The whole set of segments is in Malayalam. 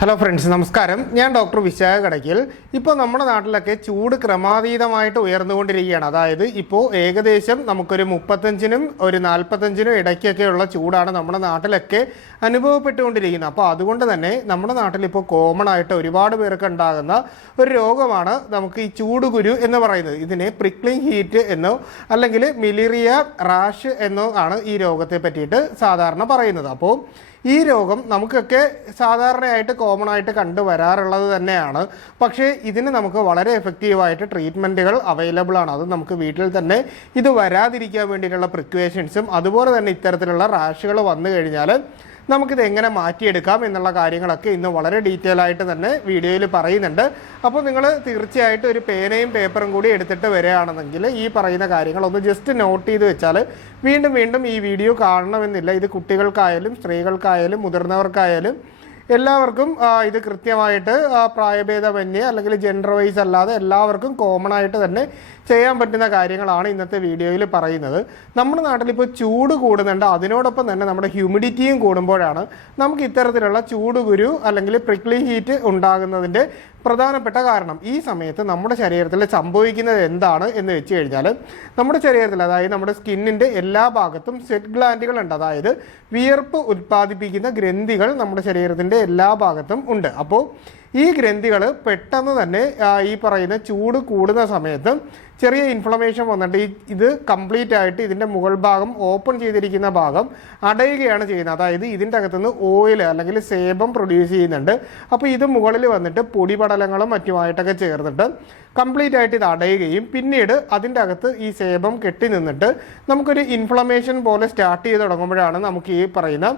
ഹലോ ഫ്രണ്ട്സ് നമസ്കാരം. ഞാൻ ഡോക്ടർ വിശാഖ കടയ്ക്കൽ. ഇപ്പോൾ നമ്മുടെ നാട്ടിലൊക്കെ ചൂട് ക്രമാതീതമായിട്ട് ഉയർന്നുകൊണ്ടിരിക്കുകയാണ്. അതായത് ഇപ്പോൾ ഏകദേശം നമുക്കൊരു മുപ്പത്തഞ്ചിനും ഒരു നാൽപ്പത്തഞ്ചിനും ഇടയ്ക്കൊക്കെയുള്ള ചൂടാണ് നമ്മുടെ നാട്ടിലൊക്കെ അനുഭവപ്പെട്ടുകൊണ്ടിരിക്കുന്നത്. അപ്പോൾ അതുകൊണ്ട് തന്നെ നമ്മുടെ നാട്ടിലിപ്പോൾ കോമൺ ആയിട്ട് ഒരുപാട് പേർക്ക് ഉണ്ടാകുന്ന ഒരു രോഗമാണ് നമുക്ക് ഈ ചൂടുകുരു എന്ന് പറയുന്നത്. ഇതിനെ പ്രിക്ലിംഗ് ഹീറ്റ് എന്നോ അല്ലെങ്കിൽ മിലിറിയ റാഷ് എന്നോ ആണ് ഈ രോഗത്തെ പറ്റിയിട്ട് സാധാരണ പറയുന്നത്. അപ്പോൾ ഈ രോഗം നമുക്കൊക്കെ സാധാരണയായിട്ട് കോമൺ ആയിട്ട് കണ്ടുവരാറുള്ളത് തന്നെയാണ്. പക്ഷേ ഇതിന് നമുക്ക് വളരെ എഫക്റ്റീവായിട്ട് ട്രീറ്റ്മെന്റുകൾ അവൈലബിൾ ആണ്. അത് നമുക്ക് വീട്ടിൽ തന്നെ ഇത് വരാതിരിക്കാൻ വേണ്ടിയിട്ടുള്ള പ്രിക്വേഷൻസും അതുപോലെ തന്നെ ഇത്തരത്തിലുള്ള റാഷുകൾ വന്നു കഴിഞ്ഞാൽ നമുക്കിത് എങ്ങനെ മാറ്റിയെടുക്കാം എന്നുള്ള കാര്യങ്ങളൊക്കെ ഇന്ന് വളരെ ഡീറ്റെയിൽ ആയിട്ട് തന്നെ വീഡിയോയിൽ പറയുന്നുണ്ട്. അപ്പോൾ നിങ്ങൾ തീർച്ചയായിട്ടും ഒരു പേനയും പേപ്പറും കൂടി എടുത്തിട്ട് വരികയാണെന്നെങ്കിൽ ഈ പറയുന്ന കാര്യങ്ങൾ ഒന്ന് ജസ്റ്റ് നോട്ട് ചെയ്ത് വെച്ചാൽ വീണ്ടും വീണ്ടും ഈ വീഡിയോ കാണണമെന്നില്ല. ഇത് കുട്ടികൾക്കായാലും സ്ത്രീകൾക്കായാലും മുതിർന്നവർക്കായാലും എല്ലാവർക്കും ഇത് കൃത്യമായിട്ട് പ്രായഭേദമന്യേ അല്ലെങ്കിൽ ജെൻഡർ വൈസ് അല്ലാതെ എല്ലാവർക്കും കോമൺ ആയിട്ട് തന്നെ ചെയ്യാൻ പറ്റുന്ന കാര്യങ്ങളാണ് ഇന്നത്തെ വീഡിയോയിൽ പറയുന്നത്. നമ്മുടെ നാട്ടിൽ ഇപ്പോൾ ചൂട് കൂടുന്നുണ്ട്. അതിനോടൊപ്പം തന്നെ നമ്മുടെ ഹ്യൂമിഡിറ്റിയും കൂടുമ്പോഴാണ് നമുക്ക് ഇത്തരത്തിലുള്ള ചൂടുകുരു അല്ലെങ്കിൽ പ്രിക്ലി ഹീറ്റ് ഉണ്ടാകുന്നതിന്റെ പ്രധാനപ്പെട്ട കാരണം ഈ സമയത്ത് നമ്മുടെ ശരീരത്തിൽ സംഭവിക്കുന്നത് എന്താണ് എന്ന് വെച്ച് കഴിഞ്ഞാൽ നമ്മുടെ ശരീരത്തിൽ അതായത് നമ്മുടെ സ്കിന്നിന്റെ എല്ലാ ഭാഗത്തും സെറ്റ് ഗ്ലാൻഡുകൾ ഉണ്ട്. അതായത് വിയർപ്പ് ഉൽപ്പാദിപ്പിക്കുന്ന ഗ്രന്ഥികൾ നമ്മുടെ ശരീരത്തിന്റെ എല്ലാ ഭാഗത്തും ഉണ്ട്. അപ്പോൾ ഈ ഗ്രന്ഥികൾ പെട്ടെന്ന് തന്നെ ഈ പറയുന്ന ചൂട് കൂടുന്ന സമയത്ത് ചെറിയ ഇൻഫ്ലമേഷൻ വന്നിട്ട് ഈ ഇത് കംപ്ലീറ്റ് ആയിട്ട് ഇതിന്റെ മുകൾ ഭാഗം ഓപ്പൺ ചെയ്തിരിക്കുന്ന ഭാഗം അടയുകയാണ് ചെയ്യുന്നത്. അതായത് ഇതിന്റെ അകത്തുനിന്ന് ഓയിൽ അല്ലെങ്കിൽ സേബം പ്രൊഡ്യൂസ് ചെയ്യുന്നുണ്ട്. അപ്പോൾ ഇത് മുകളിൽ വന്നിട്ട് പൊടിപടലങ്ങളും മറ്റുമായിട്ടൊക്കെ ചേർന്നിട്ട് കംപ്ലീറ്റ് ആയിട്ട് ഇത് അടയുകയും പിന്നീട് അതിന്റെ അകത്ത് ഈ സേബം കെട്ടി നിന്നിട്ട് നമുക്കൊരു ഇൻഫ്ലമേഷൻ പോലെ സ്റ്റാർട്ട് ചെയ്ത് തുടങ്ങുമ്പോഴാണ് നമുക്ക് ഈ പറയുന്ന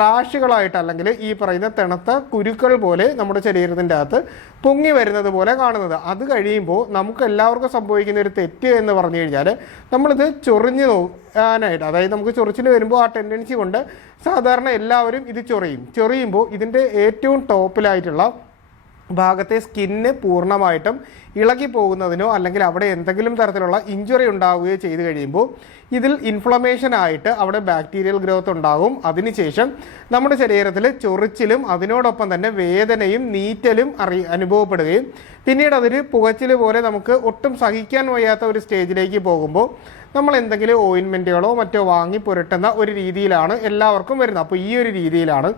റാഷുകളായിട്ട് അല്ലെങ്കിൽ ഈ പറയുന്ന തിണത്ത കുരുക്കൾ പോലെ നമ്മുടെ ശരീരത്തിന്റെ അകത്ത് പൊങ്ങി വരുന്നത് പോലെ കാണുന്നത്. അത് കഴിയുമ്പോൾ നമുക്ക് എല്ലാവർക്കും സംഭവിക്കുന്ന ഒരു തെറ്റ് എന്ന് പറഞ്ഞു കഴിഞ്ഞാൽ നമ്മളിത് ചൊറിഞ്ഞു നോക്കാനായിട്ട് അതായത് നമുക്ക് ചൊറിച്ചിൽ വരുമ്പോൾ ആ ടെൻഡൻസി കൊണ്ട് സാധാരണ എല്ലാവരും ഇത് ചൊറിയും. ചൊറിയുമ്പോൾ ഇതിന്റെ ഏറ്റവും ടോപ്പിലായിട്ടുള്ള ഭാഗത്തെ സ്കിന്ന് പൂർണമായിട്ടും ഇളകി പോകുന്നതിനോ അല്ലെങ്കിൽ അവിടെ എന്തെങ്കിലും തരത്തിലുള്ള ഇഞ്ചുറി ഉണ്ടാവുകയോ ചെയ്തു കഴിയുമ്പോൾ ഇതിൽ ഇൻഫ്ലമേഷൻ ആയിട്ട് അവിടെ ബാക്ടീരിയൽ ഗ്രോത്ത് ഉണ്ടാകും അതിനുശേഷം നമ്മുടെ ശരീരത്തിൽ ചൊറിച്ചിലും അതിനോടൊപ്പം തന്നെ വേദനയും നീറ്റലും അറി അനുഭവപ്പെടുകയും. പിന്നീട് അതൊരു പുകച്ചിൽ പോലെ നമുക്ക് ഒട്ടും സഹിക്കാൻ വയ്യാത്ത ഒരു സ്റ്റേജിലേക്ക് പോകുമ്പോൾ നമ്മൾ എന്തെങ്കിലും ഓയിൻമെന്റുകളോ മറ്റോ വാങ്ങി പുരട്ടുന്ന ഒരു രീതിയിലാണ് എല്ലാവർക്കും വരുന്നത്. അപ്പോൾ ഈ ഒരു രീതിയിലാണ്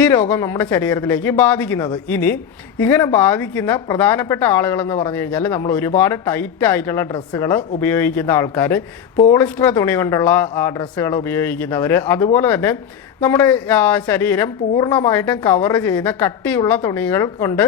ഈ രോഗം നമ്മുടെ ശരീരത്തിലേക്ക് ബാധിക്കുന്നത്. ഇനി ഇങ്ങനെ ബാധിക്കുന്ന പ്രധാനപ്പെട്ട ആളുകൾ എന്ന് പറഞ്ഞു കഴിഞ്ഞാൽ നമ്മൾ ഒരുപാട് ടൈറ്റ് ആയിട്ടുള്ള ഡ്രസ്സുകൾ ഉപയോഗിക്കുന്ന ആൾക്കാർ പോളിസ്റ്റർ തുണി കൊണ്ടുള്ള ഡ്രസ്സുകൾ ഉപയോഗിക്കുന്നവർ അതുപോലെ തന്നെ നമ്മുടെ ശരീരം പൂർണമായിട്ടും കവർ ചെയ്യുന്ന കട്ടിയുള്ള തുണികൾ കൊണ്ട്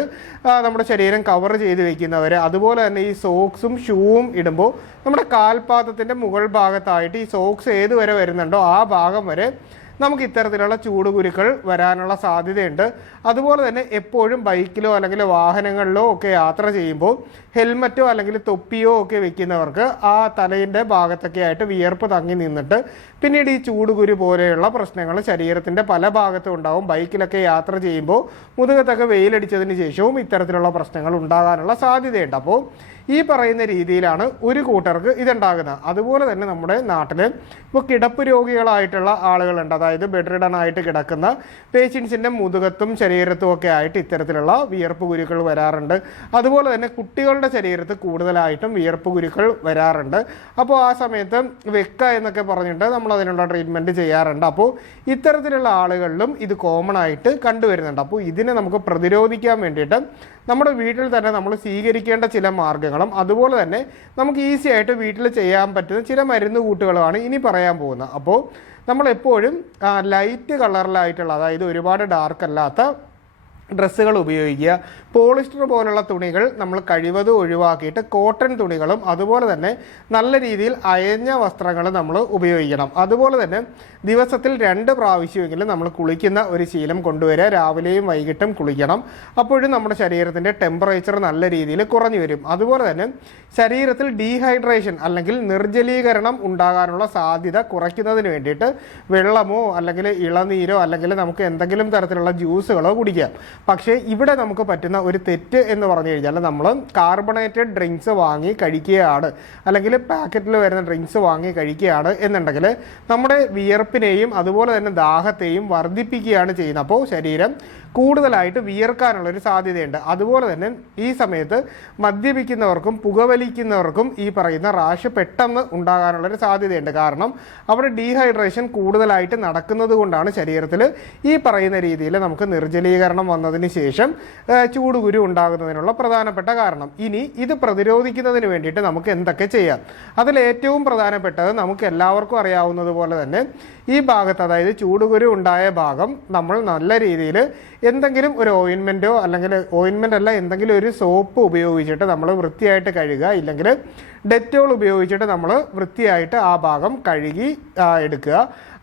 നമ്മുടെ ശരീരം കവർ ചെയ്ത് വയ്ക്കുന്നവർ അതുപോലെ തന്നെ ഈ സോക്സും ഷൂവും ഇടുമ്പോൾ നമ്മുടെ കാൽപാദത്തിന്റെ മുകൾ ഭാഗത്തായിട്ട് ഈ സോക്സ് ഏത് വരെ വരുന്നുണ്ടോ ആ ഭാഗം വരെ നമുക്ക് ഇത്തരത്തിലുള്ള ചൂടുകുരുക്കൾ വരാനുള്ള സാധ്യതയുണ്ട്. അതുപോലെ തന്നെ എപ്പോഴും ബൈക്കിലോ അല്ലെങ്കിൽ വാഹനങ്ങളിലോ ഒക്കെ യാത്ര ചെയ്യുമ്പോൾ ഹെൽമറ്റോ അല്ലെങ്കിൽ തൊപ്പിയോ ഒക്കെ വെക്കുന്നവർക്ക് ആ തലയിന്റെ ഭാഗത്തൊക്കെ ആയിട്ട് വിയർപ്പ് തങ്ങി നിന്നിട്ട് പിന്നീട് ഈ ചൂടുകുരു പോലെയുള്ള പ്രശ്നങ്ങൾ ശരീരത്തിന്റെ പല ഭാഗത്തും ഉണ്ടാവും. ബൈക്കിലൊക്കെ യാത്ര ചെയ്യുമ്പോൾ മുതുകത്തൊക്കെ വെയിലടിച്ചതിന് ശേഷവും ഇത്തരത്തിലുള്ള പ്രശ്നങ്ങൾ ഉണ്ടാകാനുള്ള സാധ്യതയുണ്ട്. അപ്പോൾ ഈ പറയുന്ന രീതിയിലാണ് ഒരു കൂട്ടർക്ക് ഇതുണ്ടാകുന്നത്. അതുപോലെ തന്നെ നമ്മുടെ നാട്ടിൽ ഇപ്പോൾ കിടപ്പ് രോഗികളായിട്ടുള്ള ആളുകളുണ്ട്. അതായത് ബെഡ് റിഡൺ ആയിട്ട് കിടക്കുന്ന പേഷ്യൻസിന്റെ മുതുകത്തും ശരീരത്തും ഒക്കെ ആയിട്ട് ഇത്തരത്തിലുള്ള വിയർപ്പ് കുരുക്കൾ വരാറുണ്ട്. അതുപോലെ തന്നെ കുട്ടികളുടെ ശരീരത്ത് കൂടുതലായിട്ടും വിയർപ്പ് കുരുക്കൾ വരാറുണ്ട്. അപ്പോൾ ആ സമയത്ത് വെക്ക എന്നൊക്കെ പറഞ്ഞിട്ട് നമ്മൾ അതിനുള്ള ട്രീറ്റ്മെന്റ് ചെയ്യാറുണ്ട്. അപ്പോൾ ഇത്തരത്തിലുള്ള ആളുകളിലും ഇത് കോമൺ ആയിട്ട് കണ്ടുവരുന്നുണ്ട്. അപ്പോൾ ഇതിനെ നമുക്ക് പ്രതിരോധിക്കാൻ വേണ്ടിയിട്ട് നമ്മുടെ വീട്ടിൽ തന്നെ നമ്മൾ സ്വീകരിക്കേണ്ട ചില മാർഗങ്ങളും അതുപോലെ തന്നെ നമുക്ക് ഈസി ആയിട്ട് വീട്ടിൽ ചെയ്യാൻ പറ്റുന്ന ചില മരുന്ന് കൂട്ടുകളുമാണ് ഇനി പറയാൻ പോകുന്നത്. അപ്പോൾ നമ്മളെപ്പോഴും ലൈറ്റ് കളറിലായിട്ടുള്ള അതായത് ഒരുപാട് ഡാർക്ക് അല്ലാത്ത ഡ്രസ്സുകൾ ഉപയോഗിക്കുക. പോളിസ്റ്റർ പോലുള്ള തുണികൾ നമ്മൾ കഴിവതും ഒഴിവാക്കിയിട്ട് കോട്ടൺ തുണികളും അതുപോലെ തന്നെ നല്ല രീതിയിൽ അയഞ്ഞ വസ്ത്രങ്ങൾ നമ്മൾ ഉപയോഗിക്കണം. അതുപോലെ തന്നെ ദിവസത്തിൽ രണ്ട് പ്രാവശ്യമെങ്കിലും നമ്മൾ കുളിക്കുന്ന ഒരു ശീലം കൊണ്ടുവരിക. രാവിലെയും വൈകിട്ടും കുളിക്കണം. അപ്പോഴും നമ്മുടെ ശരീരത്തിന്റെ ടെമ്പറേച്ചർ നല്ല രീതിയിൽ കുറഞ്ഞു വരും. അതുപോലെ തന്നെ ശരീരത്തിൽ ഡീഹൈഡ്രേഷൻ അല്ലെങ്കിൽ നിർജലീകരണം ഉണ്ടാകാനുള്ള സാധ്യത കുറയ്ക്കുന്നതിന് വേണ്ടിയിട്ട് വെള്ളമോ അല്ലെങ്കിൽ ഇളനീരോ അല്ലെങ്കിൽ നമുക്ക് എന്തെങ്കിലും തരത്തിലുള്ള ജ്യൂസുകളോ കുടിക്കാം പക്ഷേ ഇവിടെ നമുക്ക് പറ്റുന്ന ഒരു തെറ്റ് എന്ന് പറഞ്ഞു കഴിഞ്ഞാൽ നമ്മൾ കാർബണേറ്റഡ് ഡ്രിങ്ക്സ് വാങ്ങി കഴിക്കുകയാണ്. അല്ലെങ്കിൽ പാക്കറ്റിൽ വരുന്ന ഡ്രിങ്ക്സ് വാങ്ങി കഴിക്കുകയാണ് എന്നുണ്ടെങ്കിൽ നമ്മുടെ വിയർപ്പിനെയും അതുപോലെ തന്നെ ദാഹത്തെയും വർദ്ധിപ്പിക്കുകയാണ് ചെയ്യുന്നത്. അപ്പോൾ ശരീരം കൂടുതലായിട്ട് വിയർക്കാനുള്ള ഒരു സാധ്യതയുണ്ട്. അതുപോലെ തന്നെ ഈ സമയത്ത് മദ്യപിക്കുന്നവർക്കും പുകവലിക്കുന്നവർക്കും ഈ പറയുന്ന റാഷ് പെട്ടെന്ന് ഉണ്ടാകാനുള്ള ഒരു സാധ്യതയുണ്ട്. കാരണം അവിടെ ഡീഹൈഡ്രേഷൻ കൂടുതലായിട്ട് നടക്കുന്നത് കൊണ്ടാണ് ശരീരത്തിൽ ഈ പറയുന്ന രീതിയിൽ നമുക്ക് നിർജലീകരണം വന്നതിന് ശേഷം ചൂടുകുരു ഉണ്ടാകുന്നതിനുള്ള പ്രധാനപ്പെട്ട കാരണം. ഇനി ഇത് പ്രതിരോധിക്കുന്നതിന് വേണ്ടിയിട്ട് നമുക്ക് എന്തൊക്കെ ചെയ്യാം? അതിൽ ഏറ്റവും പ്രധാനപ്പെട്ടത് നമുക്ക് എല്ലാവർക്കും അറിയാവുന്നത് പോലെ തന്നെ ഈ ഭാഗത്ത് അതായത് ചൂടുകുരു ഉണ്ടായ ഭാഗം നമ്മൾ നല്ല രീതിയിൽ എന്തെങ്കിലും ഒരു ഓയിൻമെന്റോ അല്ലെങ്കിൽ ഓയിൻമെന്റ് അല്ല എന്തെങ്കിലും ഒരു സോപ്പ് ഉപയോഗിച്ചിട്ട് നമ്മൾ വൃത്തിയായിട്ട് കഴുകുക. ഇല്ലെങ്കിൽ ഡെറ്റോൾ ഉപയോഗിച്ചിട്ട് നമ്മൾ വൃത്തിയായിട്ട് ആ ഭാഗം കഴുകി എടുക്കുക.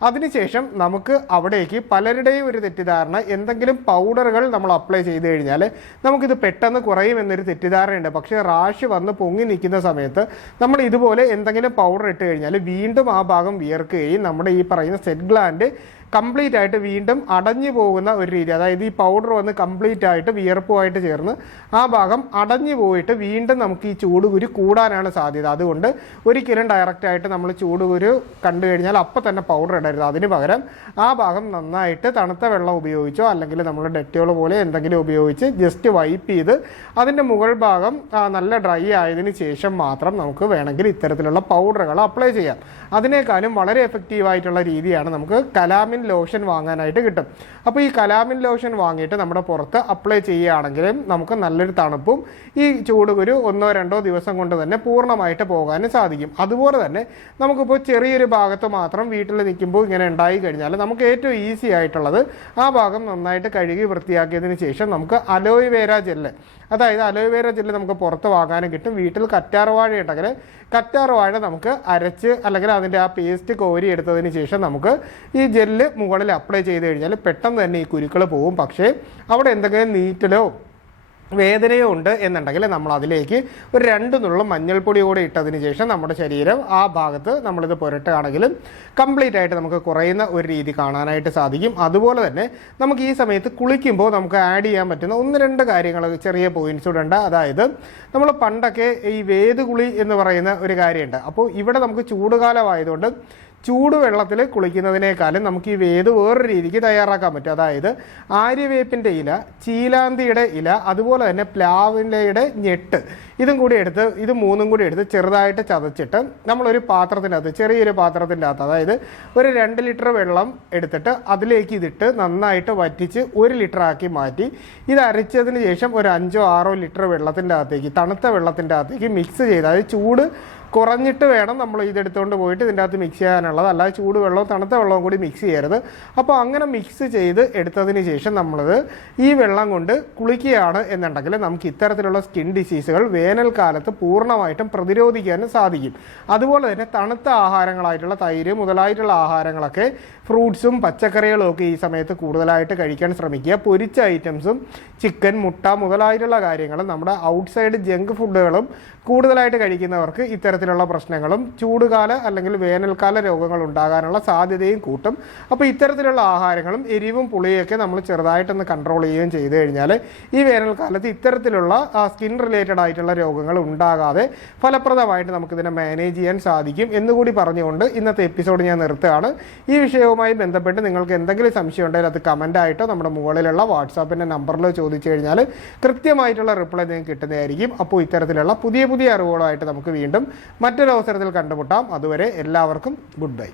അതിനുശേഷം നമുക്ക് അവിടേക്ക് പലരുടെയും ഒരു തെറ്റിദ്ധാരണ എന്തെങ്കിലും പൗഡറുകൾ നമ്മൾ അപ്ലൈ ചെയ്ത് കഴിഞ്ഞാൽ നമുക്കിത് പെട്ടെന്ന് കുറയും കുറയുമെന്നൊരു തെറ്റിദ്ധാരണയുണ്ട്. പക്ഷേ റാഷ് വന്ന് പൊങ്ങി നിൽക്കുന്ന സമയത്ത് നമ്മൾ ഇതുപോലെ എന്തെങ്കിലും പൗഡർ ഇട്ട് കഴിഞ്ഞാൽ വീണ്ടും ആ ഭാഗം വിയർക്കുകയും നമ്മുടെ ഈ പറയുന്ന സെറ്റ് ഗ്ലാൻഡ് കംപ്ലീറ്റ് ആയിട്ട് വീണ്ടും അടഞ്ഞു പോകുന്ന ഒരു രീതി. അതായത് ഈ പൗഡർ വന്ന് കംപ്ലീറ്റ് ആയിട്ട് വിയർപ്പുമായിട്ട് ചേർന്ന് ആ ഭാഗം അടഞ്ഞു പോയിട്ട് വീണ്ടും നമുക്ക് ഈ ചൂടുകുരു കൂടാനാണ് സാധ്യത. അതുകൊണ്ട് ഒരിക്കലും ഡയറക്റ്റ് ആയിട്ട് നമ്മൾ ചൂടുകുരു കണ്ടു കഴിഞ്ഞാൽ അപ്പം തന്നെ പൗഡർ ഇടരുത്. അതിന് പകരം ആ ഭാഗം നന്നായിട്ട് തണുത്ത വെള്ളം ഉപയോഗിച്ചോ അല്ലെങ്കിൽ നമ്മൾ ഡെറ്റോൾ പോലെ എന്തെങ്കിലും ഉപയോഗിച്ച് ജസ്റ്റ് വൈപ്പ് ചെയ്ത് അതിന്റെ മുകൾ ഭാഗം നല്ല ഡ്രൈ ആയതിന് ശേഷം മാത്രം നമുക്ക് വേണമെങ്കിൽ ഇത്തരത്തിലുള്ള പൗഡറുകൾ അപ്ലൈ ചെയ്യാം. അതിനേക്കാളും വളരെ എഫക്റ്റീവ് ആയിട്ടുള്ള രീതിയാണ് നമുക്ക് കലാമിൻ ലോഷൻ വാങ്ങാനായിട്ട് കിട്ടും. അപ്പോൾ ഈ കലാമിൻ ലോഷൻ വാങ്ങിയിട്ട് നമ്മുടെ പുറത്ത് അപ്ലൈ ചെയ്യുകയാണെങ്കിലും നമുക്ക് നല്ലൊരു തണുപ്പും ഈ ചൂടുകുരു ഒന്നോ രണ്ടോ ദിവസം കൊണ്ട് തന്നെ പൂർണമായിട്ട് പോകാനും സാധിക്കും. അതുപോലെ തന്നെ നമുക്കിപ്പോൾ ചെറിയൊരു ഭാഗത്ത് മാത്രം വീട്ടിൽ നിൽക്കുമ്പോൾ ഇങ്ങനെ ഉണ്ടായി കഴിഞ്ഞാൽ നമുക്ക് ഏറ്റവും ഈസി ആയിട്ടുള്ളത് ആ ഭാഗം നന്നായിട്ട് കഴുകി വൃത്തിയാക്കിയതിന് ശേഷം നമുക്ക് അലോയ്വേര ജെല്ല് അതായത് അലോയ്വേര ജെല്ല് നമുക്ക് പുറത്ത് വാങ്ങാനും കിട്ടും. വീട്ടിൽ കറ്റാർ വാഴ ഉണ്ടെങ്കിൽ കറ്റാർ വാഴ നമുക്ക് അരച്ച് അല്ലെങ്കിൽ അതിന്റെ ആ പേസ്റ്റ് കോരി എടുത്തതിന് ശേഷം നമുക്ക് ഈ ജെല്ല് മുകളിൽ അപ്ലൈ ചെയ്ത് കഴിഞ്ഞാൽ പെട്ടെന്ന് തന്നെ ഈ കുരുക്കൾ പോകും പക്ഷേ അവിടെ എന്തെങ്കിലും നീറ്റലോ വേദനയോ ഉണ്ട് എന്നുണ്ടെങ്കിൽ നമ്മൾ അതിലേക്ക് ഒരു രണ്ട് നുള്ള മഞ്ഞൾപ്പൊടി കൂടെ ഇട്ടതിന് ശേഷം നമ്മുടെ ശരീരം ആ ഭാഗത്ത് നമ്മളിത് പുരട്ടുകയാണെങ്കിലും കംപ്ലീറ്റ് ആയിട്ട് നമുക്ക് കുറയുന്ന ഒരു രീതി കാണാനായിട്ട് സാധിക്കും. അതുപോലെ തന്നെ നമുക്ക് ഈ സമയത്ത് കുളിക്കുമ്പോൾ നമുക്ക് ആഡ് ചെയ്യാൻ പറ്റുന്ന ഒന്ന് രണ്ട് കാര്യങ്ങൾ ചെറിയ പോയിന്റ്സ് കൂടെ ഉണ്ട്. അതായത് നമ്മൾ പണ്ടൊക്കെ ഈ വേദുകുളി എന്ന് പറയുന്ന ഒരു കാര്യമുണ്ട്. അപ്പോൾ ഇവിടെ നമുക്ക് ചൂടുകാലമായതുകൊണ്ട് ചൂടുവെള്ളത്തിൽ കുളിക്കുന്നതിനേക്കാളും നമുക്ക് ഈ വേത് വേറൊരു രീതിക്ക് തയ്യാറാക്കാൻ പറ്റും. അതായത് ആര്യവേപ്പിന്റെ ഇല ചീലാന്തിയുടെ ഇല അതുപോലെ തന്നെ പ്ലാവിലയുടെ ഞെട്ട്. ഇതും കൂടി എടുത്ത് ഇത് മൂന്നും കൂടി എടുത്ത് ചെറുതായിട്ട് ചതച്ചിട്ട് നമ്മളൊരു പാത്രത്തിന്റെ അകത്ത് ചെറിയൊരു പാത്രത്തിന്റെ അകത്ത് അതായത് ഒരു രണ്ട് ലിറ്റർ വെള്ളം എടുത്തിട്ട് അതിലേക്ക് ഇതിട്ട് നന്നായിട്ട് വറ്റിച്ച് ഒരു ലിറ്റർ ആക്കി മാറ്റി ഇത് അരച്ചതിന് ശേഷം ഒരു അഞ്ചോ ആറോ ലിറ്റർ വെള്ളത്തിന്റെ അകത്തേക്ക് തണുത്ത വെള്ളത്തിന്റെ അകത്തേക്ക് മിക്സ് ചെയ്ത് അതായത് ചൂട് കുറഞ്ഞിട്ട് വേണം നമ്മൾ ഇതെടുത്തുകൊണ്ട് പോയിട്ട് ഇതിന്റെ അകത്ത് മിക്സ് ചെയ്യാനുള്ളത്. അല്ലാതെ ചൂടുവെള്ളവും തണുത്ത വെള്ളവും കൂടി മിക്സ് ചെയ്യരുത്. അപ്പോൾ അങ്ങനെ മിക്സ് ചെയ്ത് എടുത്തതിന് ശേഷം നമ്മളത് ഈ വെള്ളം കൊണ്ട് കുളിക്കുകയാണ് എന്നുണ്ടെങ്കിൽ നമുക്ക് ഇത്തരത്തിലുള്ള സ്കിൻ ഡിസീസുകൾ വേനൽക്കാലത്ത് പൂർണമായിട്ടും പ്രതിരോധിക്കാനും സാധിക്കും. അതുപോലെ തന്നെ തണുത്ത ആഹാരങ്ങളായിട്ടുള്ള തൈര് മുതലായിട്ടുള്ള ആഹാരങ്ങളൊക്കെ ഫ്രൂട്ട്സും പച്ചക്കറികളും ഒക്കെ ഈ സമയത്ത് കൂടുതലായിട്ട് കഴിക്കാൻ ശ്രമിക്കുക. പൊരിച്ച ഐറ്റംസും ചിക്കൻ മുട്ട മുതലായിട്ടുള്ള കാര്യങ്ങളും നമ്മുടെ ഔട്ട്സൈഡ് ജങ്ക് ഫുഡുകളും കൂടുതലായിട്ട് കഴിക്കുന്നവർക്ക് ഇത്തരത്തിലുള്ള പ്രശ്നങ്ങളും ചൂടുകാല അല്ലെങ്കിൽ വേനൽക്കാല രോഗങ്ങൾ ഉണ്ടാകാനുള്ള സാധ്യതയും കൂട്ടും. അപ്പോൾ ഇത്തരത്തിലുള്ള ആഹാരങ്ങളും എരിവും പുളിയൊക്കെ നമ്മൾ ചെറുതായിട്ടൊന്ന് കൺട്രോൾ ചെയ്യുകയും ചെയ്തു കഴിഞ്ഞാൽ ഈ വേനൽക്കാലത്ത് ഇത്തരത്തിലുള്ള സ്കിൻ റിലേറ്റഡ് ആയിട്ടുള്ള രോഗങ്ങൾ ഉണ്ടാകാതെ ഫലപ്രദമായിട്ട് നമുക്കിതിനെ മാനേജ് ചെയ്യാൻ സാധിക്കും എന്നുകൂടി പറഞ്ഞുകൊണ്ട് ഇന്നത്തെ എപ്പിസോഡ് ഞാൻ നിർത്തുകയാണ്. ഈ വിഷയവുമായി ബന്ധപ്പെട്ട് നിങ്ങൾക്ക് എന്തെങ്കിലും സംശയം ഉണ്ടെങ്കിൽ അത് കമന്റായിട്ടോ നമ്മുടെ മുകളിലുള്ള വാട്സാപ്പിന്റെ നമ്പറിലോ ചോദിച്ചു കഴിഞ്ഞാൽ കൃത്യമായിട്ടുള്ള റിപ്ലൈ നിങ്ങൾക്ക് കിട്ടുന്നതായിരിക്കും. അപ്പോൾ ഇത്തരത്തിലുള്ള പുതിയ പുതിയ അറിവുകളായിട്ട് നമുക്ക് വീണ്ടും മറ്റൊരു അവസരത്തിൽ കണ്ടുമുട്ടാം. അതുവരെ എല്ലാവർക്കും ഗുഡ് ബൈ.